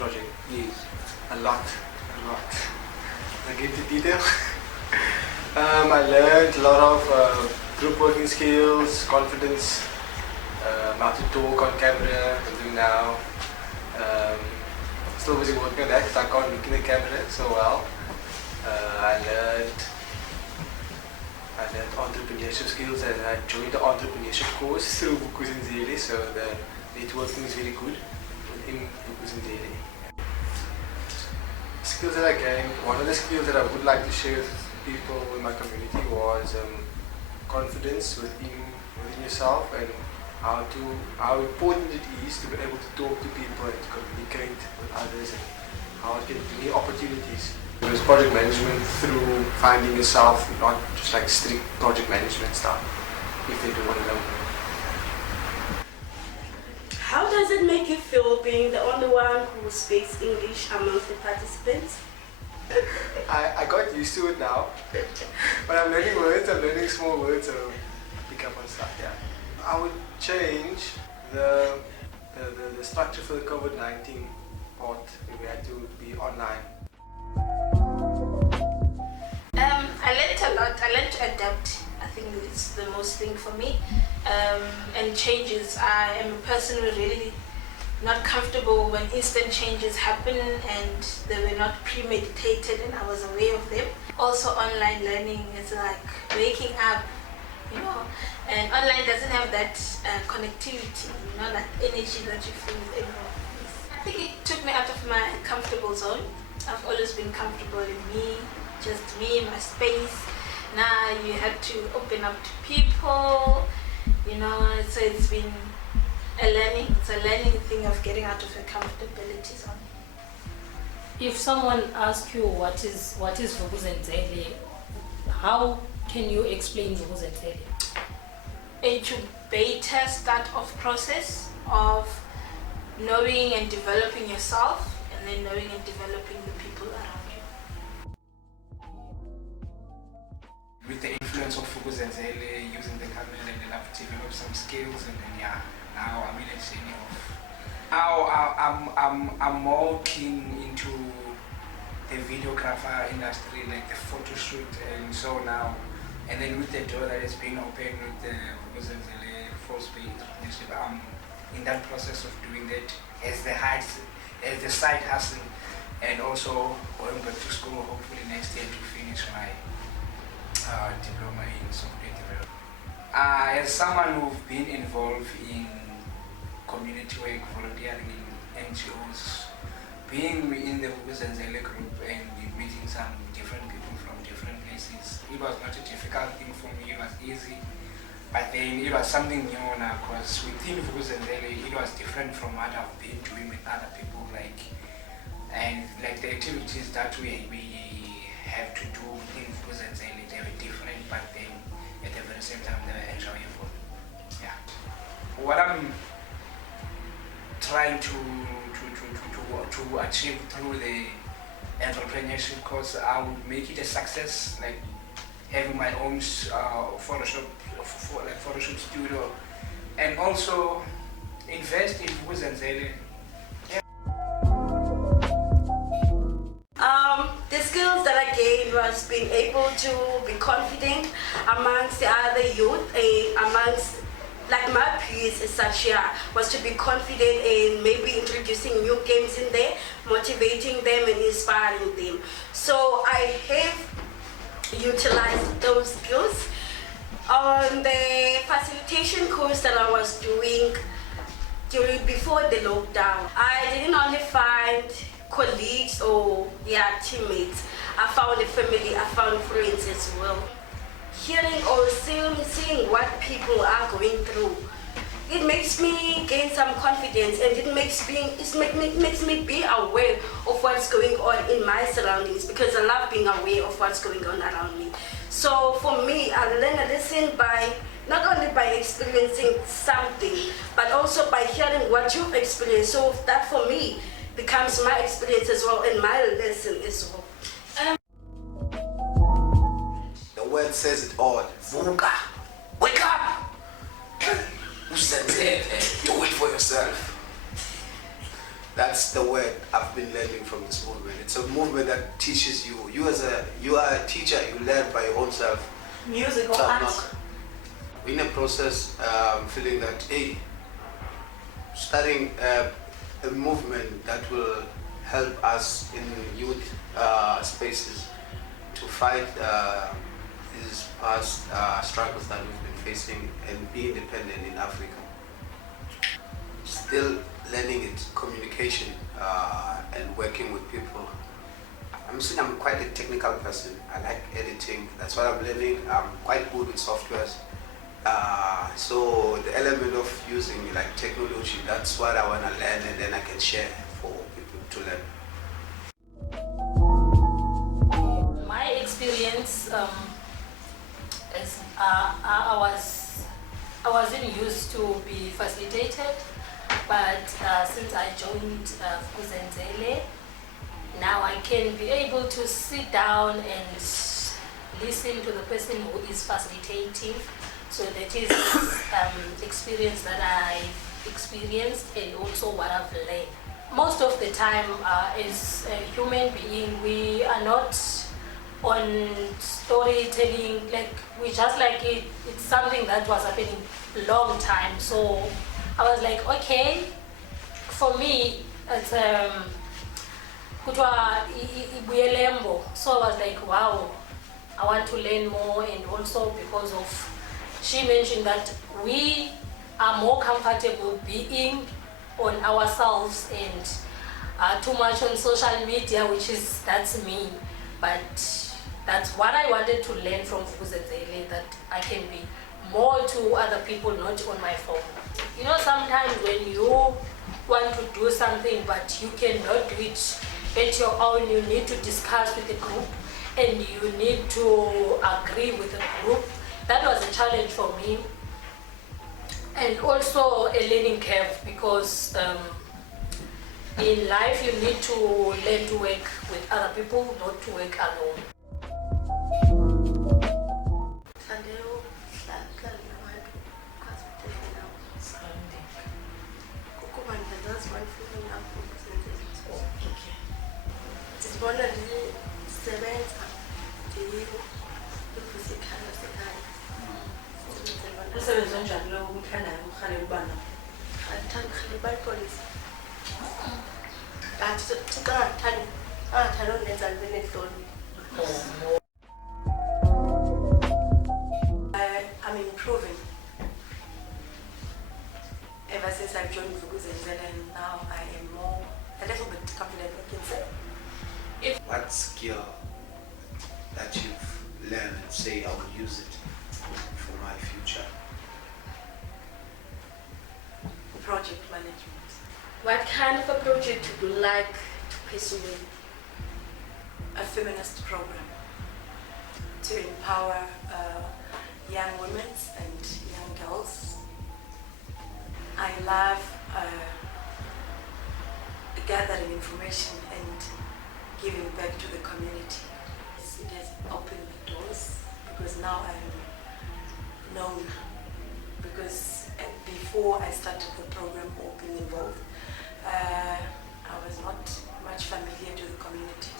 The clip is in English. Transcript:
project? Yes. A lot. I get into detail. I learned a lot of group working skills, confidence, how to talk on camera, I'm doing now. Still busy working on that because I can't look in the camera so well. I learned entrepreneurship skills and I joined the entrepreneurship course through Vukuzenzele, so the networking is very good within Vukuzenzele. Skills that I gained, one of the skills that I would like to share with people in my community was confidence within yourself and how important it is to be able to talk to people and to communicate with others and how it can give me opportunities. It was project management through finding yourself, not just like strict project management stuff, if they do want to know. How does it make you feel being the only one who speaks English amongst the participants? I got used to it now, but I'm learning words, I'm learning small words, so I pick up on stuff, yeah. I would change the structure for the COVID-19 part, if we had to be online. I learned a lot. I learned to adapt. I think it's the most thing for me. And changes. I am a person who really not comfortable when instant changes happen and they were not premeditated and I was aware of them. Also online learning is like waking up, and online doesn't have that connectivity, that energy that you feel with everyone. I think it took me out of my comfortable zone. I've always been comfortable in me, just me, my space. Now you have to open up to people, so it's been it's a learning thing of getting out of your comfortability zone. If someone asks you what is Vukuzenzele, how can you explain Vukuzenzele? Incubator start-off process of knowing and developing yourself and then knowing and developing the people around you. With the influence of Vukuzenzele, using the camera and I've developed some skills and then now I'm really seeing off. Now I'm more keen into the videographer industry, like the photo shoot and so now. And then with the door that has been opened with the Vukuzenzele full-speed entrepreneurship, I'm in that process of doing that as the side hustle, and also going back to school hopefully next year to finish my diploma in software development. As someone who's been involved in community work, volunteering in NGOs, being in the Vukuzenzele group and meeting some different people from different places, it was not a difficult thing for me, it was easy. But then it was something new now because within Vukuzenzele it was different from what I've been doing with other people, and the activities that we have to do within Vukuzenzele, they were different, but then at the very same time they were enjoyable. Yeah. What I'm trying to achieve through the entrepreneurship course, I would make it a success, like having my own Photoshop studio, and also invest in Vukuzenzele. The skills that I gained was being able to be confident amongst the other youth, amongst my peers as such, was to be confident in maybe introducing new games in there, motivating them and inspiring them. So I have utilized those skills on the facilitation course that I was doing before the lockdown. I didn't only find colleagues or teammates, I found a family, I found friends as well. Hearing or seeing what people are going through, it makes me gain some confidence, and it makes me be aware of what's going on in my surroundings, because I love being aware of what's going on around me. So for me, I learn a lesson by not only by experiencing something, but also by hearing what you've experienced. So that for me becomes my experience as well and my lesson as well. The word says it all. Vuka! Wake up! Vukuzenzele, you wait for yourself. That's the word I've been learning from this movement. It's a movement that teaches you. You are a teacher, you learn by your own self. Music or So I'm art? not- in a process, feeling that, hey, starting a movement that will help us in youth spaces to fight these past struggles that we've been facing and be independent in Africa. Still learning it, communication and working with people. I'm quite a technical person. I like editing. That's what I'm learning. I'm quite good with softwares. So the element of using like technology, that's what I want to learn, and then I can share for people to learn. My experience is I wasn't used to be facilitated, but since I joined Vukuzenzele, now I can be able to sit down and listen to the person who is facilitating. So that is experience that I've experienced and also what I've learned. Most of the time, as a human being, we are not on storytelling, like we just like it's something that was happening long time. So I was like, okay, for me, it's kutwa ibuyelembo. So I was like, wow, I want to learn more, and also because of she mentioned that we are more comfortable being on ourselves and too much on social media, that's me. But that's what I wanted to learn from Vukuzenzele, that I can be more to other people, not on my phone. You know, sometimes when you want to do something but you cannot do it at your own, you need to discuss with the group and you need to agree with the group. That was a challenge for me, and also a learning curve, because in life you need to learn to work with other people, not to work alone. Umsebenzi onjani lo umthandayo uRhalela ubana? Ngithanda uRhalela balipolice. Kanti angathandi ungenza libe nehloni. I'm improving. Ever since I've joined Vukuzenzele, and now I am a little bit confident, I can say. What skill that you've learned and say I will use it for my future? Project management. What kind of a project would you like to pursue? A feminist program to empower young women and young girls. I love gathering information and giving back to the community. It has opened the doors because now I'm known. Because before I started the program or being involved, I was not much familiar to the community.